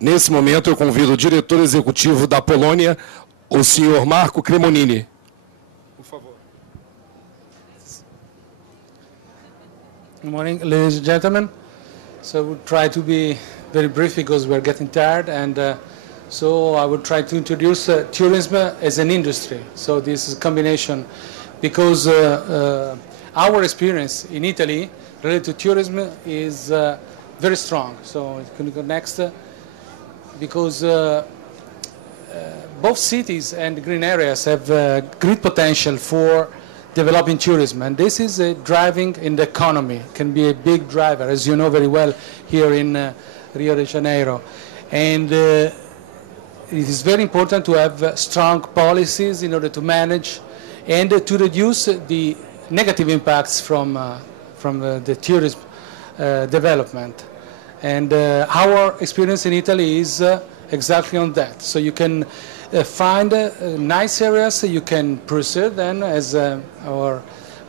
Nesse momento, eu convido o diretor executivo da Polônia, o senhor Marco Cremonini. Por favor. Good morning, ladies and gentlemen. So we'll try to be very brief because we're getting tired, and so I will try to introduce tourism as an industry. So this is a combination, because our experience in Italy related to tourism is very strong. So you can go next. Because both cities and green areas have great potential for developing tourism, and this is driving in the economy, can be a big driver, as you know very well here in Rio de Janeiro. And it is very important to have strong policies in order to manage and to reduce the negative impacts from the tourism development. And our experience in Italy is exactly on that. So you can find nice areas you can pursue then, as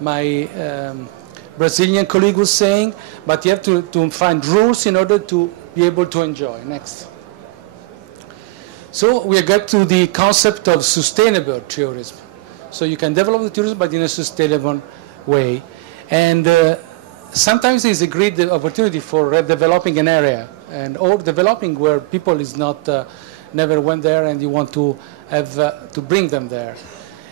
my Brazilian colleague was saying, but you have to find rules in order to be able to enjoy. Next. So we get to the concept of sustainable tourism. So you can develop the tourism, but in a sustainable way. And sometimes it's a great opportunity for developing an area, or developing where people is not never went there, and you want to have to bring them there.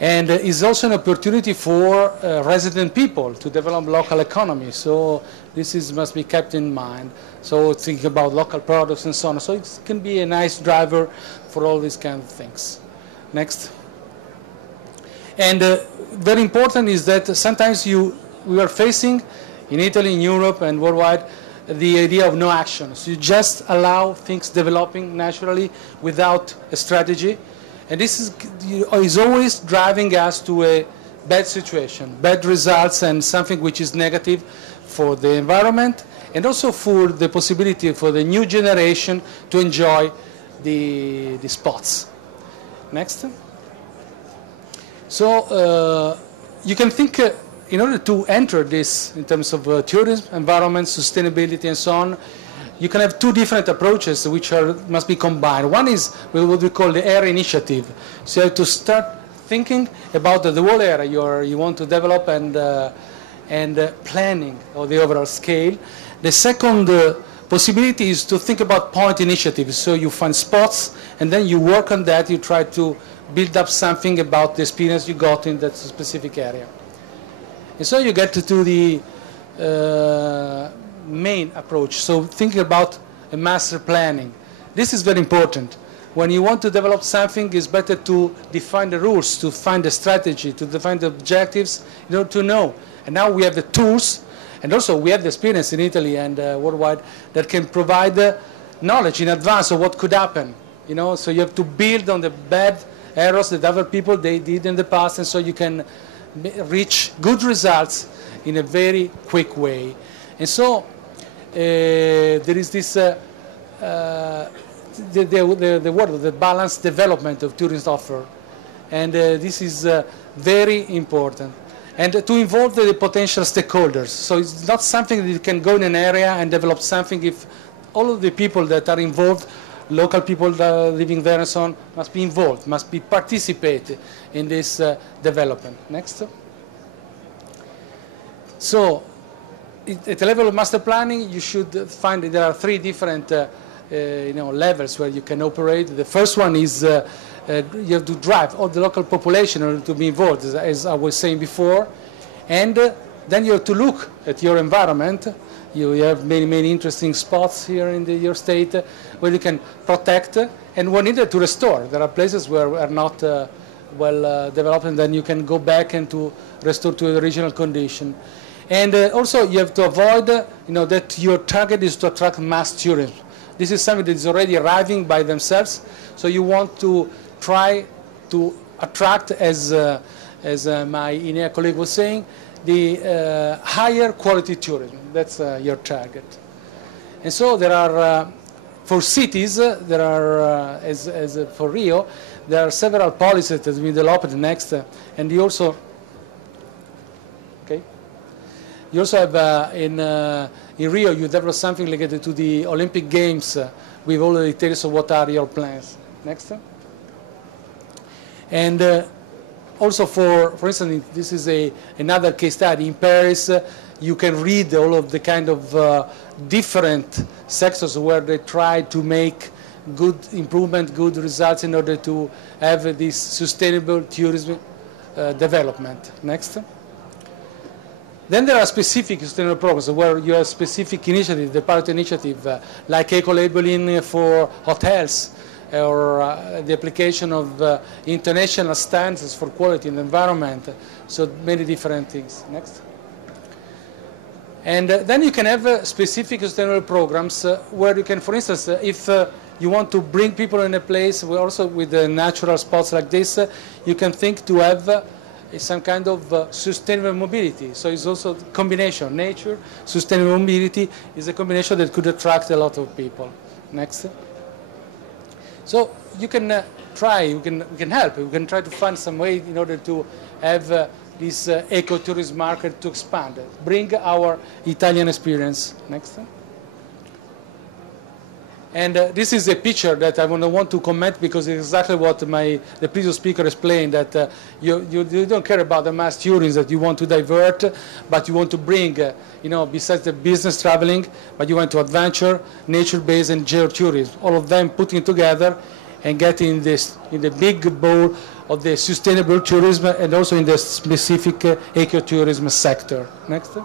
And it's also an opportunity for resident people to develop local economy. So this must be kept in mind. So thinking about local products and so on. So it can be a nice driver for all these kind of things. Next. And very important is that sometimes we are facing in Italy, in Europe, and worldwide, the idea of no action. So you just allow things developing naturally without a strategy. And this is always driving us to a bad situation, bad results, and something which is negative for the environment, and also for the possibility for the new generation to enjoy the spots. Next. So you can think, in order to enter this in terms of tourism, environment, sustainability, and so on, you can have two different approaches which must be combined. One is what we call the area initiative. So you have to start thinking about the whole area you want to develop, and planning of the overall scale. The second possibility is to think about point initiatives. So you find spots, and then you work on that. You try to build up something about the experience you got in that specific area. And so you get to the main approach. So thinking about a master planning. This is very important. When you want to develop something, it's better to define the rules, to find the strategy, to define the objectives, in order to know. And now we have the tools, and also we have the experience in Italy and worldwide that can provide knowledge in advance of what could happen. So you have to build on the bad errors that other people they did in the past, and so you can reach good results in a very quick way. And so there is this the word of the balanced development of tourism offer, and this is very important. And to involve the potential stakeholders. So it's not something that you can go in an area and develop something if all of the people that are involved, local people that are living there and so on, must be involved, must be participate in this development. Next. So at the level of master planning, you should find that there are three different levels where you can operate. The first one is you have to drive all the local population in order to be involved, as I was saying before. And then you have to look at your environment. You have many interesting spots here in your state where you can protect, and when needed to restore. There are places where are not well developed, and then you can go back and to restore to the original condition. And also you have to avoid that your target is to attract mass tourism. This is something that is already arriving by themselves, so you want to try to attract, as my INEA colleague was saying, the higher quality tourism. That's your target. And so there are, for cities, there are, as for Rio, there are several policies that we developed next, and you also, okay? You also have in Rio, you develop something related to the Olympic Games with all the details of what are your plans. Next. And also for instance, this is another case study. In Paris, you can read all of the kind of different sectors where they try to make good improvement, good results in order to have this sustainable tourism development. Next. Then there are specific sustainable programs where you have specific initiatives, the pilot initiative, like eco-labeling for hotels, or the application of international standards for quality in the environment. So many different things. Next. And then you can have specific sustainable programs where you can, for instance, if you want to bring people in a place, also with natural spots like this, you can think to have some kind of sustainable mobility. So it's also a combination. Nature, sustainable mobility is a combination that could attract a lot of people. Next. So you can try, we can help. We can try to find some way in order to have this ecotourism market to expand. Bring our Italian experience. Next. And this is a picture that I want to comment because it's exactly what the previous speaker explained, that you don't care about the mass tourism that you want to divert, but you want to bring, besides the business traveling, but you want to adventure, nature-based, and geotourism, all of them putting together and getting this in the big bowl of the sustainable tourism and also in the specific ecotourism sector. Next.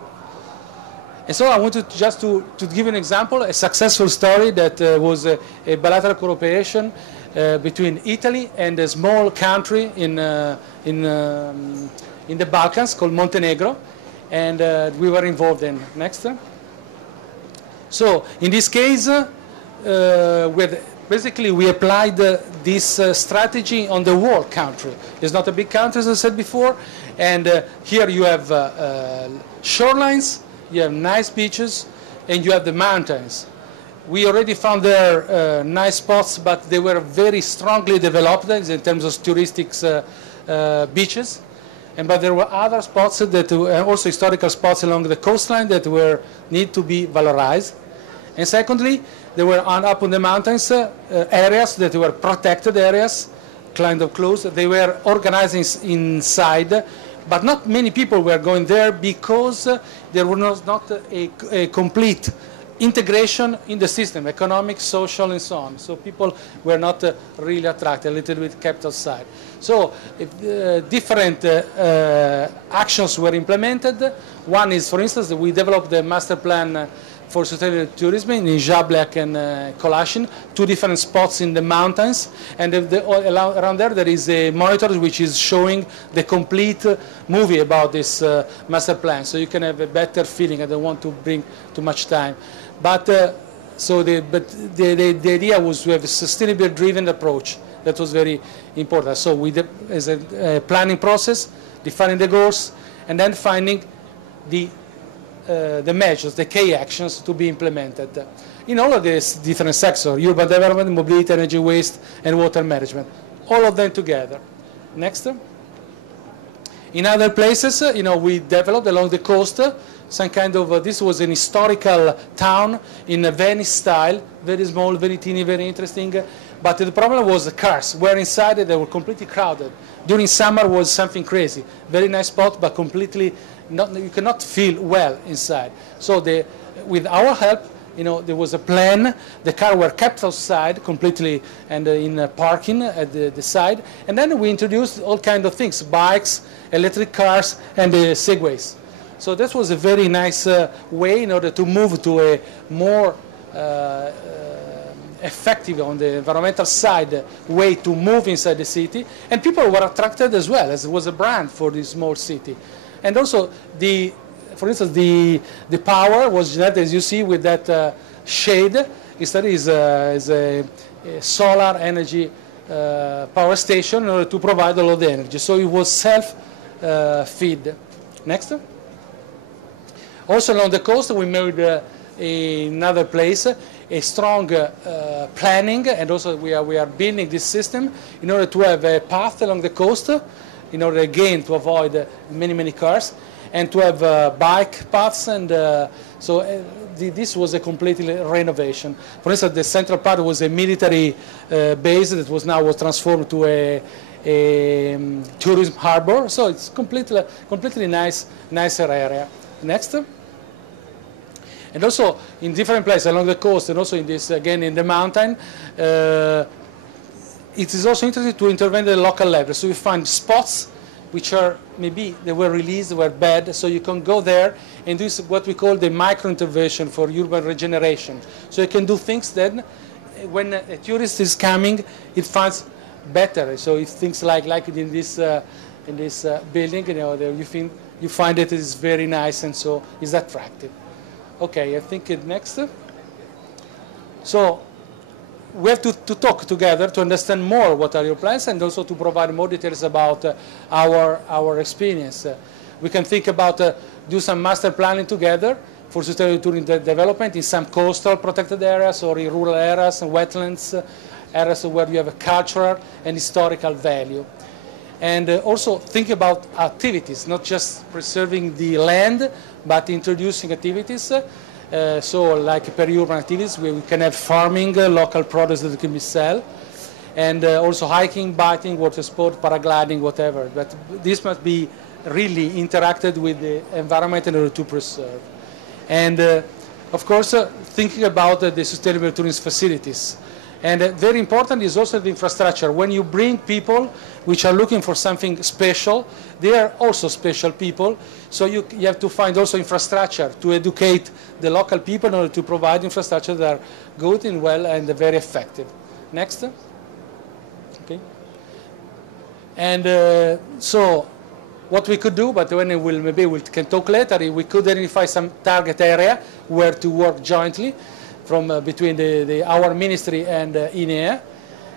And so I wanted just to give you an example, a successful story that was a bilateral cooperation between Italy and a small country in the Balkans called Montenegro, and we were involved in. Next. So in this case, basically we applied this strategy on the whole country. It's not a big country, as I said before, and here you have shorelines, you have nice beaches, and you have the mountains. We already found there nice spots, but they were very strongly developed in terms of touristic beaches. But there were other spots that were also historical spots along the coastline that need to be valorized. And secondly, there were up on the mountains areas that were protected areas, kind of closed. They were organized inside, but not many people were going there because there was not a complete integration in the system, economic, social, and so on. So people were not really attracted, a little bit kept outside. So different actions were implemented. One is, for instance, we developed the master plan for sustainable tourism in Jablek and Kolashin, two different spots in the mountains, and around there is a monitor which is showing the complete movie about this master plan, so you can have a better feeling. I don't want to bring too much time, but the idea was to have a sustainable driven approach. That was very important. So we as a planning process, defining the goals, and then finding the measures, the key actions to be implemented in all of these different sectors: urban development, mobility, energy, waste, and water management. All of them together. Next. In other places, we developed along the coast some kind of, this was an historical town in a Venice style, very small, very teeny, very interesting. But the problem was the cars were inside, they were completely crowded. During summer was something crazy. Very nice spot, but completely you cannot feel well inside. So with our help, there was a plan. The cars were kept outside completely and in parking at the side. And then we introduced all kinds of things: bikes, electric cars, and segways. So that was a very nice way in order to move to a more effective on the environmental side way to move inside the city. And people were attracted as well, as it was a brand for this small city. And also, for instance, the power was generated, as you see, with that shade. Instead, is a solar energy power station in order to provide all of the energy. So it was self-feed. Next. Also along the coast, we made another place a strong planning, and also we are building this system in order to have a path along the coast, in order again to avoid many cars. and to have bike paths, and this was a completely renovation. For instance, the central part was a military base that was transformed to a tourism harbor, so it's completely nicer area. Next. And also in different places along the coast, and also in this, again, in the mountain, it is also interesting to intervene at the local level. So you find spots which are, maybe they were released, were bad, so you can go there and do what we call the micro-intervention for urban regeneration. So you can do things then, when a tourist is coming, it finds better. So if things like in this building, you find it is very nice, and so is attractive. Okay, I think next. So we have to talk together to understand more what are your plans, and also to provide more details about our experience. We can think about do some master planning together for sustainable tourism development in some coastal protected areas or in rural areas and wetlands, areas where you have a cultural and historical value. And also think about activities, not just preserving the land, but introducing activities. So like peri-urban activities, where we can have farming, local products that can be sold, and also hiking, biking, water sport, paragliding, whatever. But this must be really interacted with the environment in order to preserve. And of course, thinking about the sustainable tourism facilities. And very important is also the infrastructure. When you bring people which are looking for something special, they are also special people. So you have to find also infrastructure to educate the local people in order to provide infrastructure that are good and well and very effective. Next. Okay. And so what we could do, but when maybe we can talk later, we could identify some target area where to work jointly from between our ministry and INEA.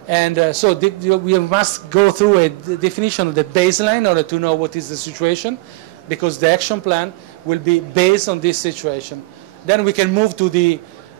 And so we must go through a definition of the baseline in order to know what is the situation, because the action plan will be based on this situation. Then we can move to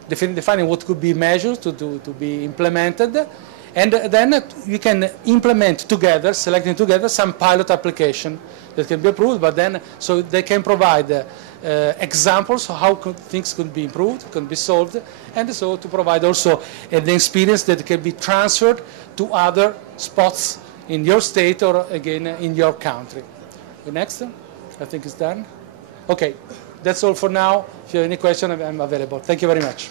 defining what could be measures to be implemented. And then we can implement together, selecting together some pilot application that can be approved, but then so they can provide examples of how things could be improved, can be solved, and so to provide also an experience that can be transferred to other spots in your state or again in your country. The next, I think it's done. Okay, that's all for now. If you have any question, I'm available. Thank you very much.